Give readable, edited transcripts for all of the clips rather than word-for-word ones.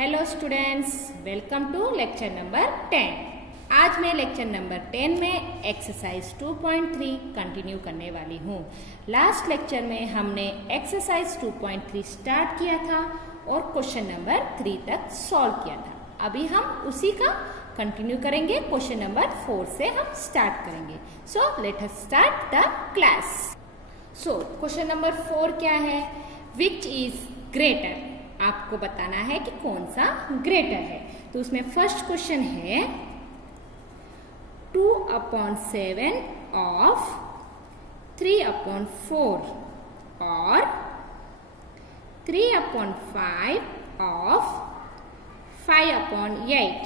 Hello students, welcome to lecture number 10। आज मैं lecture number 10 में एक्सरसाइज 2.3 कंटिन्यू करने वाली हूँ। लास्ट लेक्चर में हमने एक्सरसाइज 2.3 स्टार्ट किया था और क्वेश्चन नंबर 3 तक सॉल्व किया था। अभी हम उसी का कंटिन्यू करेंगे। क्वेश्चन नंबर 4 से हम स्टार्ट करेंगे। सो let us start the class. So question number 4 क्या है? Which is greater? आपको बताना है कि कौन सा ग्रेटर है। तो उसमें फर्स्ट क्वेश्चन है 2/7 ऑफ 3/4 और 3/5 ऑफ 5/8।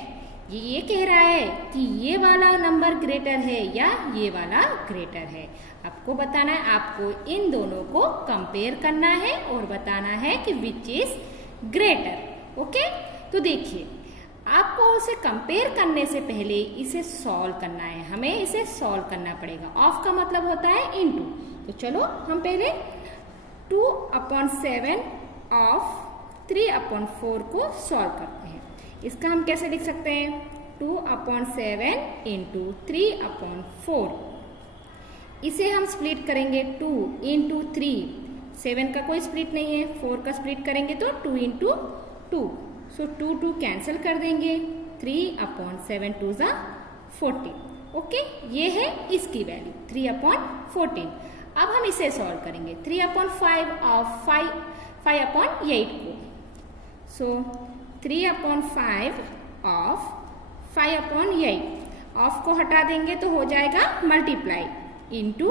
ये कह रहा है कि ये वाला नंबर ग्रेटर है या ये वाला ग्रेटर है। आपको बताना है, आपको इन दोनों को कंपेयर करना है और बताना है कि विच इज ग्रेटर। ओके, तो देखिए, आपको उसे कंपेयर करने से पहले इसे सॉल्व करना है। हमें इसे सॉल्व करना पड़ेगा। ऑफ का मतलब होता है इनटू। तो चलो हम पहले 2/7 ऑफ 3/4 को सॉल्व करते हैं। इसका हम कैसे लिख सकते हैं? 2/7 इंटू 3/4। इसे हम स्प्लिट करेंगे 2 इंटू 3। 7 का कोई स्प्लिट नहीं है, 4 का स्प्लिट करेंगे तो 2 इंटू 2। सो 2 कैंसिल कर देंगे। 3/7 2 ज़ा 14। ओके, ये है इसकी वैल्यू 3/14। अब हम इसे सॉल्व करेंगे 3/5 ऑफ 5/8 को। सो 3/5 ऑफ 5/8। ऑफ को हटा देंगे तो हो जाएगा multiply into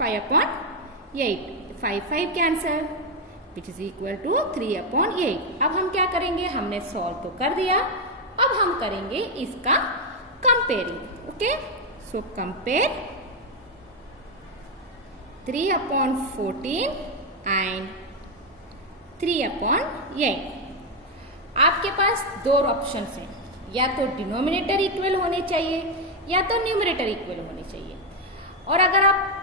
5/8। 5 cancel which is equal to 3/8। अब हम क्या करेंगे? हमने सॉल्व तो कर दिया, अब हम करेंगे इसका comparing. Okay, so compare 3/14 and 3/8। आपके पास दो ऑप्शंस हैं, या तो डिनोमिनेटर इक्वल होने चाहिए या तो न्यूमरेटर इक्वल होने चाहिए। और अगर आप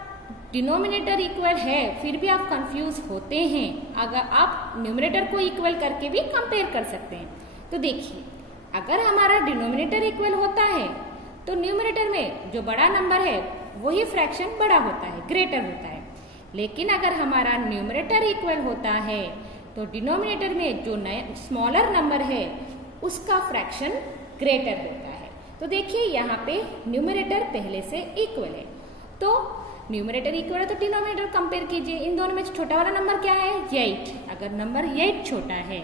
डिनोमिनेटर इक्वल है फिर भी आप कंफ्यूज होते हैं, अगर आप न्यूमरेटर को इक्वल करके भी कंपेयर कर सकते हैं। तो देखिए, अगर हमारा डिनोमिनेटर इक्वल होता है तो न्यूमरेटर में जो बड़ा नंबर है वही फ्रैक्शन बड़ा होता है, ग्रेटर होता है। लेकिन अगर हमारा न्यूमरेटर इक्वल होता है तो डिनोमिनेटर में जो स्मॉलर नंबर है उसका फ्रैक्शन ग्रेटर होता है। तो देखिए, यहाँ पे न्यूमरेटर पहले से इक्वल है, तो न्यूमरेटर इक्वल है तो डिनोमिनेटर कंपेयर कीजिए। इन दोनों में छोटा वाला नंबर क्या है? 8। अगर नंबर 8 छोटा है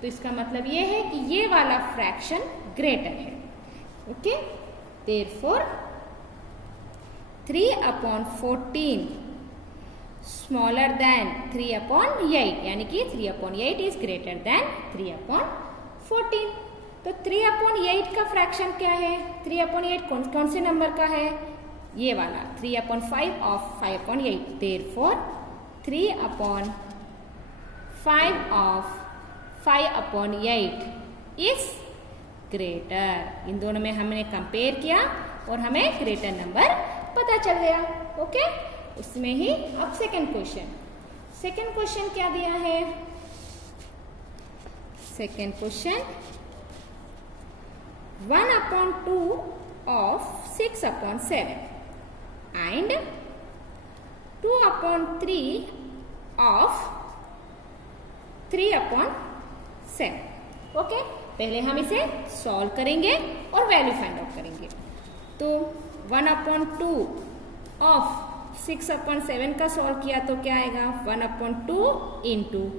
तो इसका मतलब ये है कि ये वाला फ्रैक्शन ग्रेटर है। ओके, देयरफॉर 3/14 स्मॉलर देन 3/8, यानी कि 3/8 इज ग्रेटर देन 3/14। तो 3/8 का फ्रैक्शन क्या है? 3/8 कौन से नंबर का है? ये वाला 3/5 of 5/8। Therefore 3/5 of 5/8 is greater. इन दोनों में हमने कंपेयर किया और हमें ग्रेटर नंबर पता चल गया। ओके, उसमें ही अब सेकंड क्वेश्चन क्या दिया है? Second question 1/2 of 6/7 and 2/3 of 3/7। Okay, पहले हम इसे सॉल्व करेंगे और वैल्यू फाइंड आउट करेंगे। तो 1/2 ऑफ 6/7 का सॉल्व किया तो क्या आएगा? 1/2 into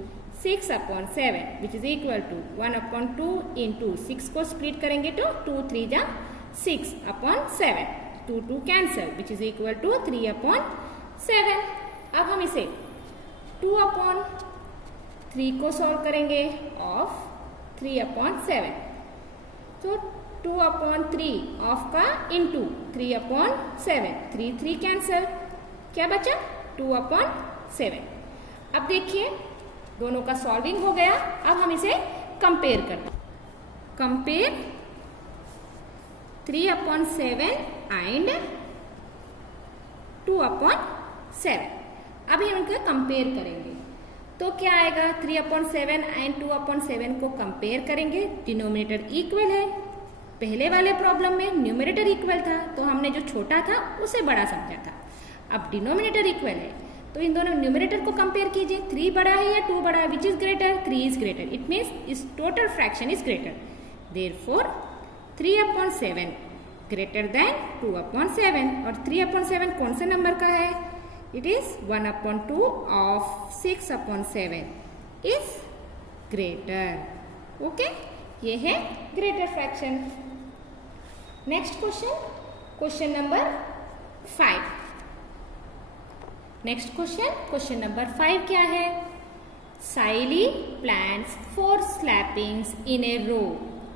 6/7 which is equal to 1/2 into 6 को स्प्लिट करेंगे तो 2 3 जा 6/7। 2 cancel which is equal to 3/7। अब हम इसे 2/3 को सॉल्व करेंगे ऑफ 3/7। तो 2/3 ऑफ का इंटू 3/7, 3 कैंसल, क्या बचा? 2/7। अब देखिए, दोनों का सॉल्विंग हो गया। अब हम इसे कंपेयर करते हैं। Compare 3/7 and 2/7। अभी हम इनको कंपेयर करेंगे तो क्या आएगा, 3/7 एंड 2/7 को कंपेयर करेंगे, डिनोमिनेटर इक्वल है। पहले वाले प्रॉब्लम में न्यूमरेटर इक्वल था, तो हमने जो छोटा था उसे बड़ा समझा था। अब डिनोमिनेटर इक्वल है, तो इन दोनों न्यूमरेटर को कंपेयर कीजिए, 3 बड़ा है या 2 बड़ा है, which is greater, 3 is greater, it means इस total fraction is greater, therefore 3/7 greater than 2/7। और 3/7 कौन से नंबर का है, it is 1/2 of 6/7 is greater. Okay, ये है greater fraction. Next question, question number 5। Next question number 5 क्या है, Saili plants 4 saplings in a row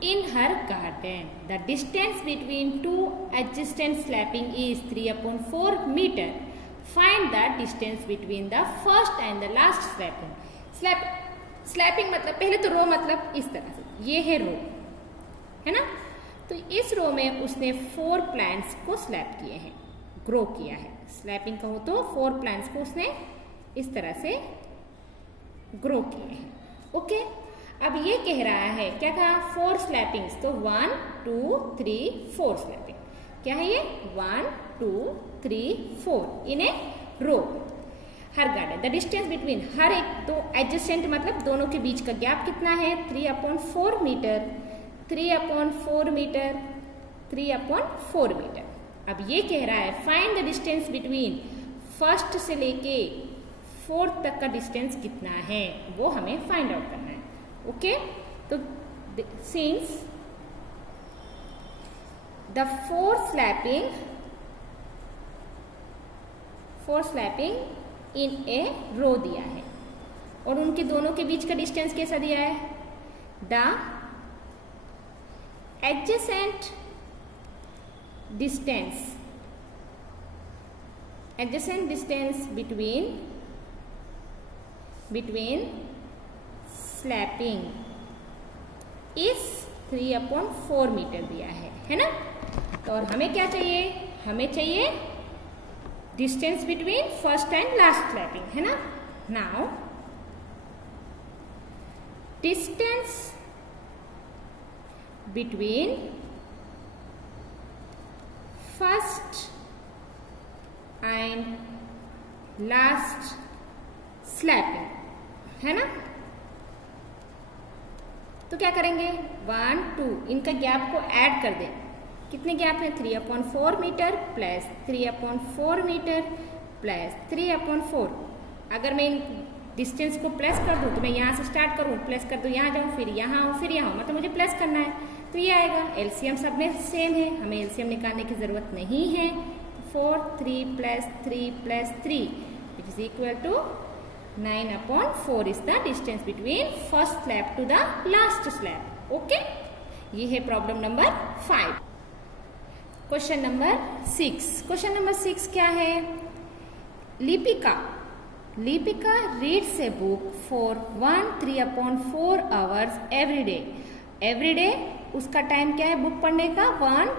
in her garden. The distance between 2 adjacent slapping is 3/4 meter. Find the distance between the first and the last slapping. Slapping मतलब पहले तो रो मतलब इस तरह से, ये है रो, है ना। तो इस रो में उसने 4 प्लांट्स को स्लैप किए हैं, ग्रो किया है। स्लैपिंग कहो तो 4 प्लांट्स को उसने इस तरह से ग्रो किए हैं। ओके, अब ये कह रहा है, क्या कहा, 4 स्लैपिंग्स, तो 1 2 3 4 स्लैपिंग। क्या है ये, 1 2 3 4 in a row her garden. The distance between, हर एक दो एडजेसेंट मतलब दोनों के बीच का गैप कितना है, 3/4 मीटर, 3/4 मीटर, 3/4 मीटर। अब ये कह रहा है find the distance between, first से लेके 4th तक का डिस्टेंस कितना है वो हमें फाइंड आउट करना है। ओके, तो since the 4 slapping in a रो दिया है और उनके दोनों के बीच का डिस्टेंस कैसा दिया है, the adjacent distance between slapping इस 3/4 मीटर दिया है ना। तो और हमें क्या चाहिए, हमें चाहिए distance between first and last slapping, है ना। Now distance between first and last slapping, है ना। तो क्या करेंगे, 1 2 इनका गैप को ऐड कर दें, कितने गैप है, 3/4 मीटर प्लस 3/4 मीटर प्लस 3/4। अगर मैं इन डिस्टेंस को प्लस कर दूं तो मैं यहाँ से स्टार्ट करूँ, प्लस कर दूँ, यहाँ जाऊँ, फिर यहाँ आऊँ, फिर यहाँ, मतलब मुझे प्लस करना है, तो ये आएगा। एलसीएम सब में सेम है, हमें एलसीएम निकालने की जरूरत नहीं है। 4 3 plus 3 plus 3 which is equal to 9/4 is the distance between first slab to the last slab. Okay, ये है problem number 5। Question number 6। Question number 6 क्या है, Lipika reads a book for 3/4 hours every day. उसका टाइम क्या है book पढ़ने का,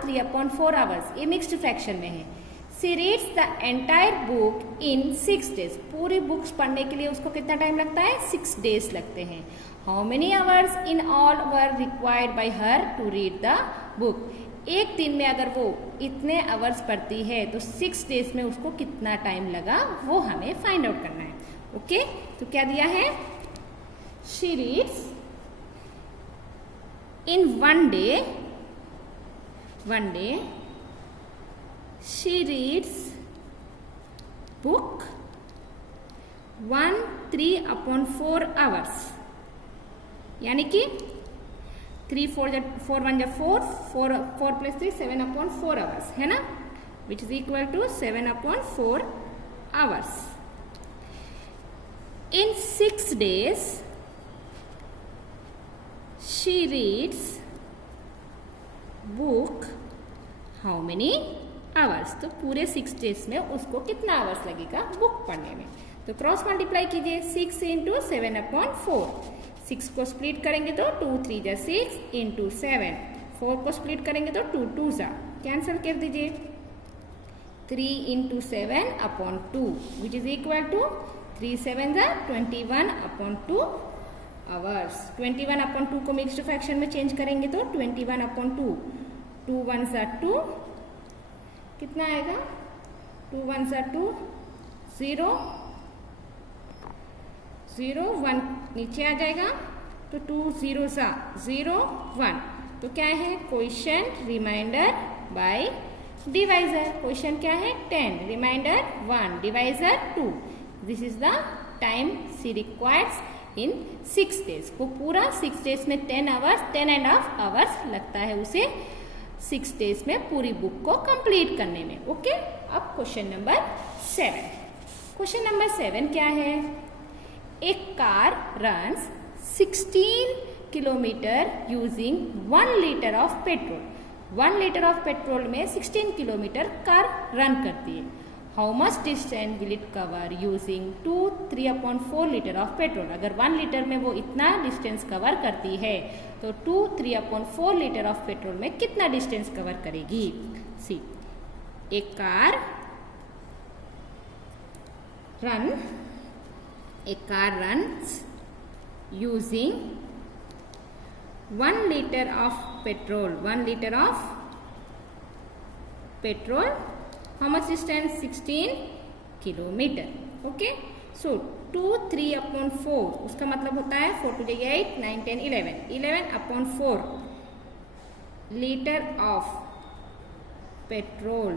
3/4 hours। ये मिक्स्ड फ्रैक्शन में है। She reads the entire book in 6 days. पूरी बुक्स पढ़ने के लिए उसको कितना टाइम लगता है, 6 days लगते हैं। How many hours in all were required by her to read the book? एक दिन में अगर वो इतने आवर्स पढ़ती है तो 6 days में उसको कितना टाइम लगा वो हमें फाइंड आउट करना है। ओके, तो क्या दिया है, She reads in one day she reads book 3/4 hours, यानी कि 3 4 1 4 plus 3 7/4 hours, है ना, which is equal to 7/4 hours. In 6 days she reads book how many hours, तो पूरे 6 days में उसको कितना आवर्स लगेगा बुक पढ़ने में। तो क्रॉस मल्टीप्लाई कीजिए, 6 × 7/4। 6 को स्प्लिट करेंगे तो 2 3 × 6 × 7। 4 को स्प्लिट करेंगे तो 2 2 कैंसिल कर दीजिए, 3 × 7/2 विच इज इक्वल टू 3 7 जा 21/2 आवर्स। 21/2 को मिक्स्ड फ्रैक्शन में चेंज करेंगे तो 21/2, 2 1 जा 2, कितना आएगा 2 1 जा 2, 0 0 1 नीचे आ जाएगा तो 2 0 जा 0 1। तो क्या है quotient remainder by divisor. Question क्या है 10, remainder 1, divisor 2। This is the time she requires in 6 days। वो पूरा 6 days में 10 आवर्स 10.5 आवर्स लगता है उसे 6 days में पूरी बुक को कंप्लीट करने में। ओके, अब क्वेश्चन नंबर 7। क्वेश्चन नंबर 7 क्या है, एक car runs 16 kilometre using 1 litre of petrol. 1 litre of petrol में 16 किलोमीटर कार रन करती है। How much distance will it cover using 2 3/4 litre of petrol. अगर 1 लीटर में वो इतना डिस्टेंस कवर करती है तो 2 3/4 लीटर ऑफ पेट्रोल में कितना डिस्टेंस कवर करेगी। सी, एक car runs using 1 litre of petrol, 1 litre of petrol, how much distance 16 kilometre. Okay, so 2 3/4 उसका मतलब होता है 4 2 8 9 10 11 11/4 लीटर ऑफ पेट्रोल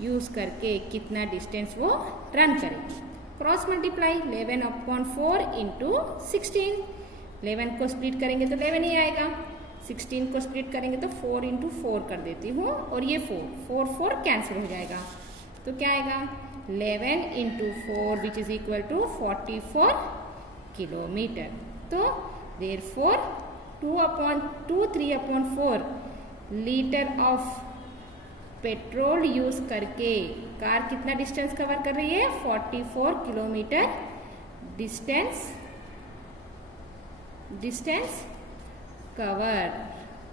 यूज करके कितना डिस्टेंस वो रन करेगी। Cross multiply 11/4 into 16। 11 को स्प्लिट करेंगे तो 11 ही आएगा, 16 को स्प्लिट करेंगे तो 4 इंटू 4 कर देती हूँ और ये 4 4 कैंसिल हो जाएगा तो क्या आएगा 11 into 4 which is equal to 44 kilometre. तो therefore 2 3/4 litre of petrol use करके कार कितना डिस्टेंस कवर कर रही है 44 किलोमीटर डिस्टेंस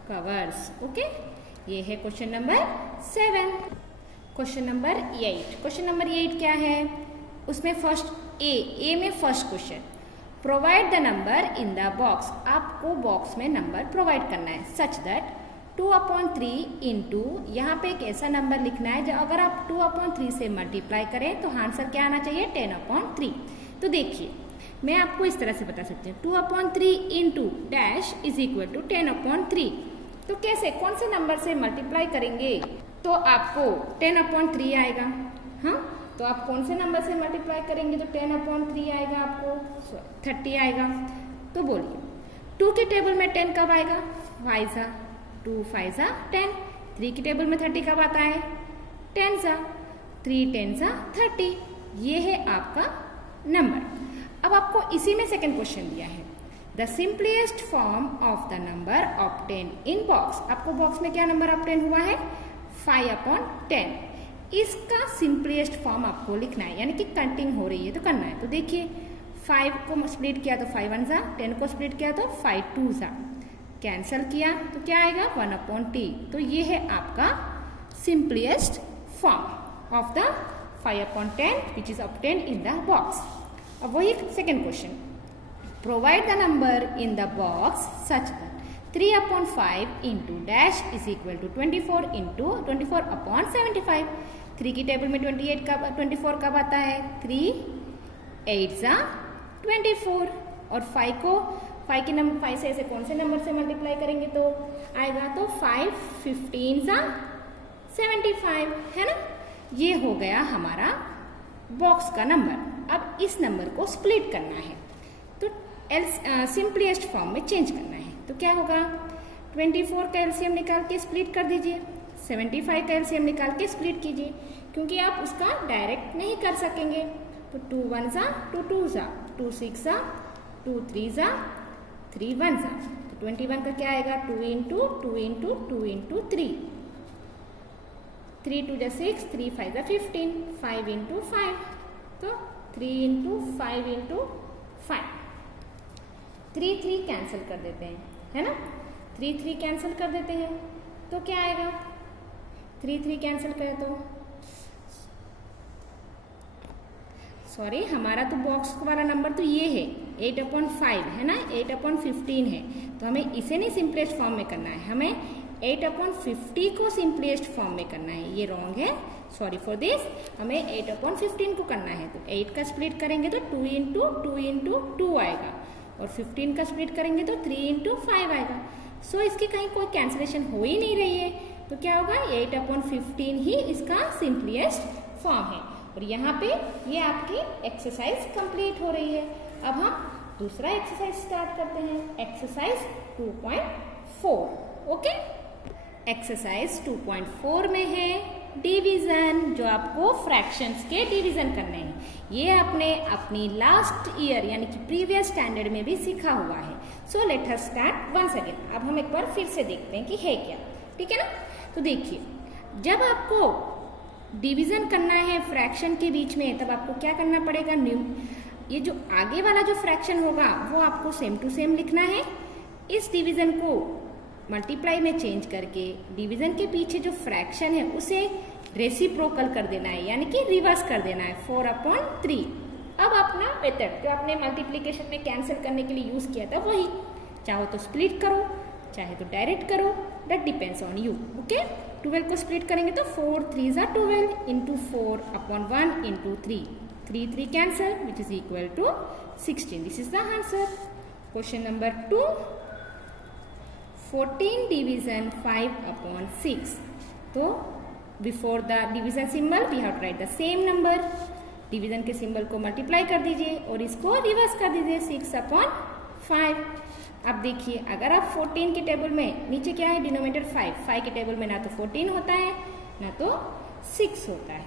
कवर्स। ओके, ये है question number 7। Question number 8। Question number 8 क्या है, उसमें फर्स्ट ए में first question, provide the number in the box. आपको बॉक्स में नंबर प्रोवाइड करना है सच दैट 2/3 इंटू, यहाँ पे एक ऐसा नंबर लिखना है जो अगर आप 2/3 से मल्टीप्लाई करें तो आंसर क्या आना चाहिए 10/3। तो देखिए मैं आपको इस तरह से बता सकती हूँ 2/3 into dash is equal to 10/3। तो कैसे, कौन से नंबर से मल्टीप्लाई करेंगे तो आपको 10/3 आएगा। हाँ, तो आप कौन से नंबर से मल्टीप्लाई करेंगे तो 10/3 आएगा, आपको 30 आएगा। तो बोलिए 2 के टेबल में 10 कब आएगा 5 जा 2 5 जा 10। 3 की टेबल में 30 कब आता है 10 जा 3 10 जा 30। ये है आपका नंबर। अब आपको इसी में सेकंड क्वेश्चन दिया है, the simplest form of the number obtain in box. आपको बॉक्स में क्या नंबर ऑब्टेन हुआ है 5/10। इसका सिंपलेस्ट फॉर्म आपको लिखना है, यानी कि काउंटिंग हो रही है तो करना है। तो देखिए 5 को स्प्लिट किया तो 5 1 जा, 10 को स्प्लिट किया तो 5 2 जा, कैंसल किया तो क्या आएगा 1/t। तो ये है आपका simplest form of the 5/10 which is obtain in the box. अब वही second question, provide the number in the box such that 3/5 into dash is equal to 24 into 24/75। 3 की टेबल में 24 कब आता है 3 8 जा 24 और 5 से ऐसे कौन से नंबर से मल्टीप्लाई करेंगे तो आएगा तो 5 15 जा 75 है ना। ये हो गया हमारा बॉक्स का नंबर। अब इस नंबर को स्प्लिट करना है तो सिंपलेस्ट फॉर्म में चेंज करना है। तो क्या होगा 24 का एलसीएम निकाल के स्प्लिट कर दीजिए, 75 का एलसीएम निकाल के स्प्लिट कीजिए, क्योंकि आप उसका डायरेक्ट नहीं कर सकेंगे। तो 2 1 जा 2 2 जा 2 6 जा 2 3 जा 3 1 जा। तो 21 का क्या आएगा 2 इंटू 2 इंटू 2 इंटू 3, 3 2 जा 6, 3 5 जा 15, 5 इंटू 5 तो 3 इंटू 5 इंटू 5, 3 3 कैंसिल कर देते हैं है ना, 3 3 कैंसिल कर देते हैं तो क्या आएगा 3 3 कैंसिल करें तो सॉरी, हमारा तो बॉक्स वाला नंबर तो ये है 8/5 है ना, 8/15 है, तो हमें इसे नहीं सिंपलेस्ट फॉर्म में करना है, हमें 8/50 को सिंपलेस्ट फॉर्म में करना है। ये रॉन्ग है, सॉरी फॉर दिस। हमें 8/15 को करना है, तो 8 का स्प्लिट करेंगे तो 2 × 2 × 2 आएगा, और 15 का स्प्लिट करेंगे तो 3 × 5 आएगा। सो इसकी कहीं कोई कैंसिलेशन हो ही नहीं रही है, तो क्या होगा, 8/15 ही इसका सिंपलेस्ट फॉर्म है। और यहाँ पे ये आपकी एक्सरसाइज कंप्लीट हो रही है। अब हम दूसरा एक्सरसाइज स्टार्ट करते हैं, एक्सरसाइज 2.4। ओके, एक्सरसाइज 2.4 में है डिवीजन, जो आपको फ्रैक्शंस के डिवीजन करने हैं। ये आपने अपनी लास्ट ईयर यानी कि प्रीवियस स्टैंडर्ड में भी सीखा हुआ है। So let us start once again. अब हम एक बार फिर से देखते हैं कि है क्या, ठीक है ना। तो देखिए, जब आपको डिवीजन करना है फ्रैक्शन के बीच में, तब आपको क्या करना पड़ेगा, ये जो आगे वाला जो फ्रैक्शन होगा वो आपको सेम टू सेम लिखना है। इस डिवीजन को मल्टीप्लाई में चेंज करके डिवीजन के पीछे जो फ्रैक्शन है उसे रेसिप्रोकल कर देना है, यानी कि रिवर्स कर देना है, 4/3। अब अपना मेथड जो आपने मल्टीप्लीकेशन में कैंसिल करने के लिए यूज किया था वही, चाहो तो स्प्लिट करो, चाहे तो डायरेक्ट करो, that depends on you. Okay, 12 को स्प्लिट करेंगे तो 4 3 = 12 × 4/1 × 3, 3 3 cancel, which is equal to 16। This is the answer. Question number 2, 14 division 5/6। तो before the division symbol we have to write the same number. Division के symbol को multiply कर दीजिए और इसको रिवर्स कर दीजिए, 6/5। अब देखिए, अगर आप 14 के टेबल में, नीचे क्या है, डिनोमिनेटर 5 के टेबल में ना तो 14 होता है ना तो 6 होता है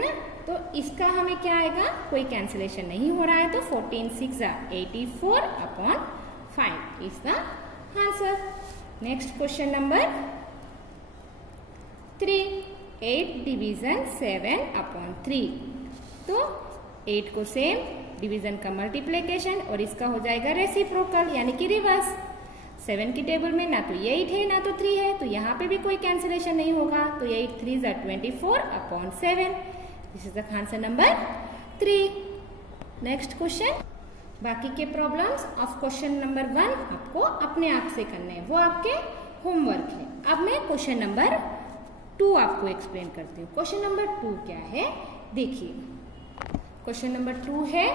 ना। तो इसका हमें क्या आएगा, कोई कैंसिलेशन नहीं हो रहा है, तो 14 6 = 84/5 is the answer. Next question number 3, 8 division 7/3। तो 8 को सेम डिवीजन का मल्टीप्लिकेशन और इसका हो जाएगा रेसिप्रोकल यानी कि रिवर्स। 7 की टेबल में ना तो 8 है ना तो 3 है, तो यहाँ पे भी कोई कैंसिलेशन नहीं होगा, तो 8 3 = 24/7। This is the answer number 3। Next question, बाकी के प्रॉब्लम्स ऑफ क्वेश्चन नंबर 1 आपको अपने आप से करने हैं, वो आपके होमवर्क है। अब मैं क्वेश्चन नंबर 2 आपको एक्सप्लेन करती हूँ। क्वेश्चन नंबर 2 क्या है, देखिए, क्वेश्चन नंबर 2 है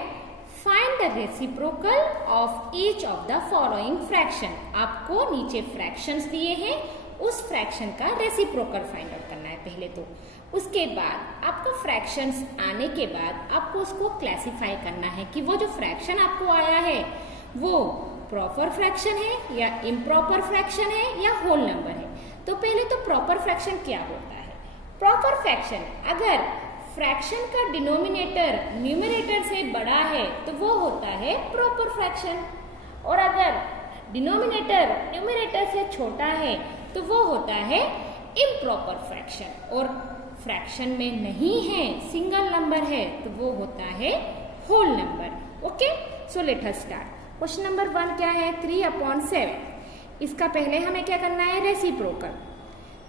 find the reciprocal of each of the following fraction. आपको नीचे फ्रैक्शंस दिए हैं, उस फ्रैक्शन का रेसिप्रोकल फाइंड आउट करना है पहले तो। उसके बाद आपको फ्रैक्शंस आने के बाद आपको उसको क्लासिफाई करना है कि वो जो फ्रैक्शन आपको आया है वो प्रॉपर फ्रैक्शन है या इम्प्रॉपर फ्रैक्शन है या होल नंबर है। तो पहले तो प्रॉपर फ्रैक्शन क्या होता है। प्रॉपर फ्रैक्शन, अगर फ्रैक्शन का डिनोमिनेटर न्यूमरेटर से बड़ा है तो वो होता है प्रॉपर फ्रैक्शन, और अगर डिनोमिनेटर न्यूमरेटर से छोटा है तो वो होता है इम्प्रॉपर फ्रैक्शन। और फ्रैक्शन में नहीं है, सिंगल नंबर है, तो वो होता है whole number. Okay, so let us start. Question number 1 क्या है, 3/7। इसका पहले हमें क्या करना है, रेसिप्रोकल।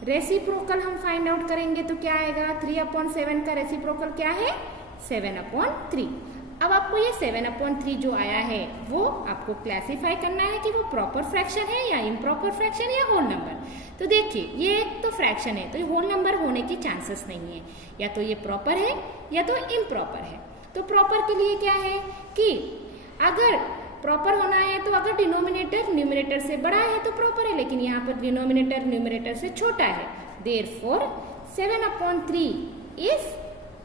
रेसिप्रोकल हम फाइंड आउट करेंगे तो क्या आएगा, 3/7 का रेसिप्रोकल क्या है, 7/3। अब आपको ये 7/3 जो आया है वो आपको क्लासिफाई करना है कि वो प्रॉपर फ्रैक्शन है या इम्प्रॉपर फ्रैक्शन या होल नंबर। तो देखिए, ये एक तो फ्रैक्शन है तो ये होल नंबर होने के चांसेस नहीं है, या तो ये प्रॉपर है या तो इम्प्रॉपर है। तो प्रॉपर के लिए क्या है कि अगर प्रॉपर होना है तो अगर डिनोमिनेटर न्यूमरेटर से बड़ा है तो प्रॉपर है, लेकिन यहाँ पर डिनोमिनेटर न्यूमरेटर से छोटा है, देयरफॉर 7/3 इज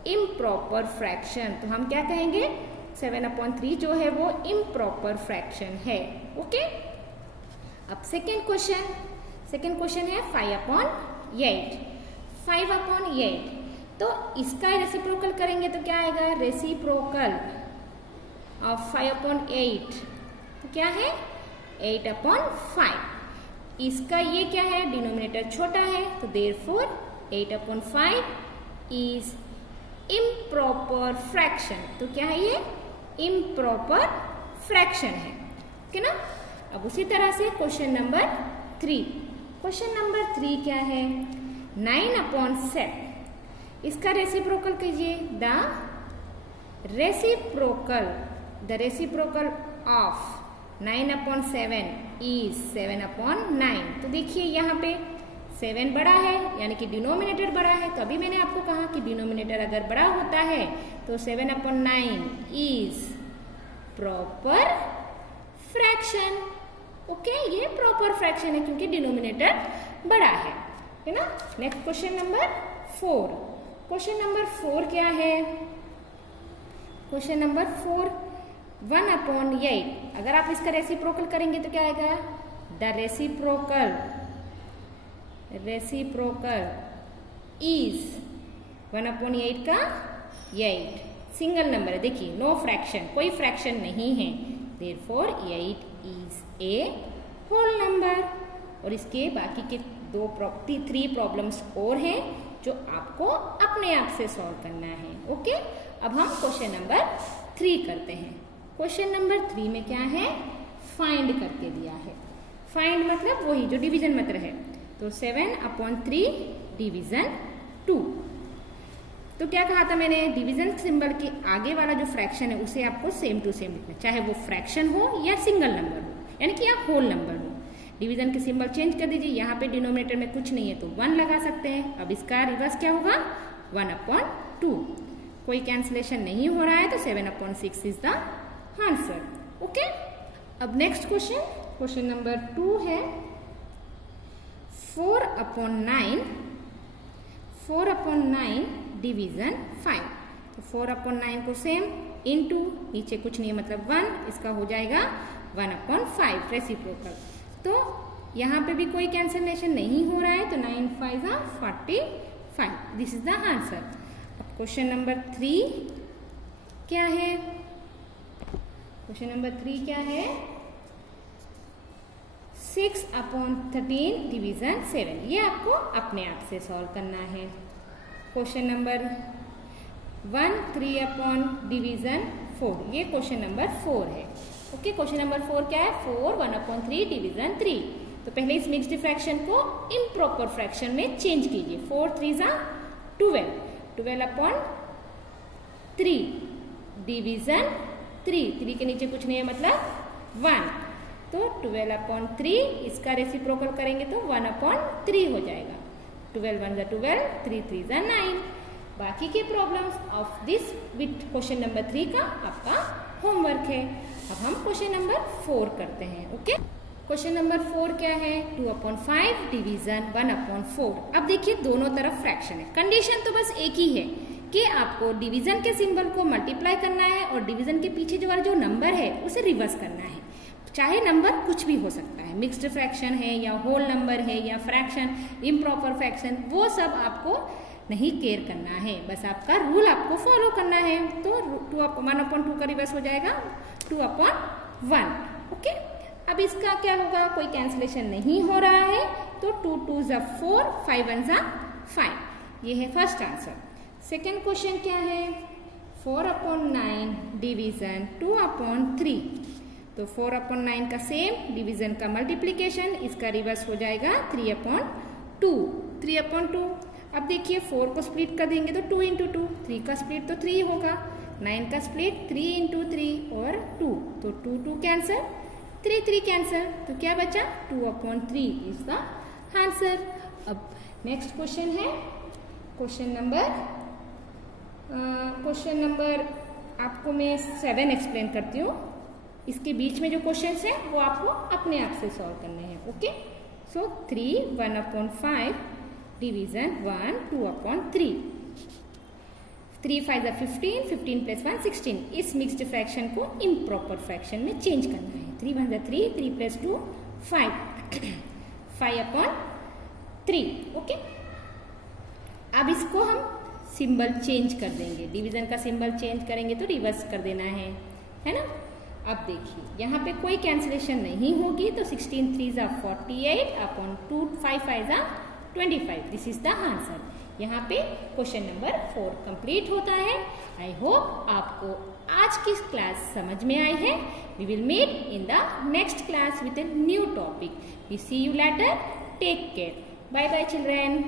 इम्प्रॉपर फ्रैक्शन। तो हम क्या कहेंगे, 7/3 जो है वो इम्प्रॉपर फ्रैक्शन है। ओके, अब सेकेंड क्वेश्चन है 5/8। 5/8, तो इसका रेसिप्रोकल करेंगे तो क्या आएगा, रेसिप्रोकल ऑफ 5/8 तो क्या है 8/5। इसका ये क्या है, डिनोमिनेटर छोटा है, तो देयरफॉर 8/5 इज इम्प्रॉपर फ्रैक्शन। तो क्या है ये, इम्प्रॉपर फ्रैक्शन है, ओके ना। अब उसी तरह से क्वेश्चन नंबर 3। क्वेश्चन नंबर 3 क्या है, 9/7। इसका रेसिप्रोकल कीजिए, the reciprocal, the reciprocal of 9/7 is 7/9। तो देखिए यहाँ पे 7 बड़ा है यानी कि डिनोमिनेटर बड़ा है, तो अभी मैंने आपको कहा कि डिनोमिनेटर अगर बड़ा होता है तो 7/9 इज प्रॉपर फ्रैक्शन। ओके, ये प्रॉपर फ्रैक्शन है क्योंकि डिनोमिनेटर बड़ा है ना। Next question number 4। Question number 4 क्या है? Question number 4 1/8। अगर आप इसका रेसिप्रोकल करेंगे तो क्या आएगा? द रेसिप्रोकल इज 1/8 का 8। सिंगल नंबर है, देखिए नो फ्रैक्शन, कोई फ्रैक्शन नहीं है, therefore 8 is a whole number. और इसके बाकी के 3 प्रॉब्लम्स और हैं जो आपको अपने आप से सॉल्व करना है। ओके, अब हम क्वेश्चन नंबर 3 करते हैं। क्वेश्चन नंबर 3 में क्या है? फाइंड करके दिया है। फाइंड मतलब वही जो डिवीजन मेथड है, तो 7/3 डिवीजन 2। तो क्या कहा था मैंने? डिवीजन सिंबल के आगे वाला जो फ्रैक्शन है उसे आपको सेम टू सेम लिखना, चाहे वो फ्रैक्शन हो या सिंगल नंबर हो, यानी कि या होल नंबर हो। डिवीजन के सिंबल चेंज कर दीजिए, यहाँ पे डिनोमिनेटर में कुछ नहीं है तो 1 लगा सकते हैं। अब इसका रिवर्स क्या होगा? 1/2। कोई कैंसिलेशन नहीं हो रहा है तो 7/6 इज द आंसर। ओके, अब नेक्स्ट क्वेश्चन नंबर 2 है 4/9 डिवीजन 5। तो 4/9 को सेम इनटू, नीचे कुछ नहीं है मतलब 1, इसका हो जाएगा 1/5 रेसिप्रोकल। तो यहाँ पे भी कोई कैंसिलेशन नहीं हो रहा है तो 9 5 45, दिस इज द आंसर। अब क्वेश्चन नंबर 3 क्या है? क्वेश्चन नंबर 3 क्या है? 6/13 डिवीजन 7। ये आपको अपने आप से सॉल्व करना है। क्वेश्चन नंबर 1 3 डिवीजन 4, ये क्वेश्चन नंबर 4 है। ओके, क्वेश्चन नंबर 4 क्या है? 4 1/3 डिवीजन 3। तो पहले इस मिक्स्ड फ्रैक्शन को इम्प्रॉपर फ्रैक्शन में चेंज कीजिए। 4 3 12, 12/3 डिवीजन 3 के नीचे कुछ नहीं है मतलब 1, तो 12/3 इसका रेसिप्रोकल करेंगे तो 1/3 हो जाएगा। 12 1 12, 3 3 9। बाकी के problems of this with question number 3 का आपका होमवर्क है। अब हम क्वेश्चन नंबर 4 करते हैं। ओके, क्वेश्चन नंबर 4 क्या है? 2/5 डिवीजन 1/4। अब देखिए दोनों तरफ फ्रैक्शन है, कंडीशन तो बस एक ही है कि आपको डिवीजन के सिंबल को मल्टीप्लाई करना है और डिवीजन के पीछे जो वाला जो नंबर है उसे रिवर्स करना है। चाहे नंबर कुछ भी हो सकता है, मिक्स्ड फ्रैक्शन है या होल नंबर है या फ्रैक्शन, इम्प्रॉपर फ्रैक्शन, वो सब आपको नहीं केयर करना है, बस आपका रूल आपको फॉलो करना है। तो 1/2 का रिवर्स हो जाएगा 2/1। ओके, अब इसका क्या होगा? कोई कैंसिलेशन नहीं हो रहा है तो 2 2 4, 5 1 5। ये है फर्स्ट आंसर। सेकेंड क्वेश्चन क्या है? 4/9 डिवीजन 2/3। तो 4/9 का सेम डिवीजन का मल्टीप्लीकेशन, इसका रिवर्स हो जाएगा 3/2। अब देखिए 4 को स्प्लिट कर देंगे तो 2 × 2, 3 का स्प्लिट तो 3 होगा, 9 का स्प्लिट 3 × 3 और 2, तो 2 2 कैंसर, 3 3 कैंसर, तो क्या बचा? 2/3 इज द आंसर। अब नेक्स्ट क्वेश्चन है क्वेश्चन नंबर आपको मैं 7 एक्सप्लेन करती हूँ। इसके बीच में जो क्वेश्चंस हैं वो आपको अपने आप से सॉल्व करने हैं। ओके, सो 3 1/5 डिवीजन 1 2/3। 3 5 15, 15 + 1 16। इस मिक्स्ड फ्रैक्शन को इम्प्रॉपर फ्रैक्शन में चेंज करना है। 3 1 3, 3 + 2 5, 5/3। ओके, अब इसको हम सिंबल चेंज कर देंगे, डिवीजन का सिंबल चेंज करेंगे तो रिवर्स कर देना है ना। अब देखिए यहाँ पे कोई कैंसिलेशन नहीं होगी तो 16 3 48/2, 5 5 25। This is the answer. यहाँ पे क्वेश्चन नंबर 4 कंप्लीट होता है। आई होप आपको आज की क्लास समझ में आई है। We will meet in the next class with a new topic. We see you later. Take care. Bye bye children.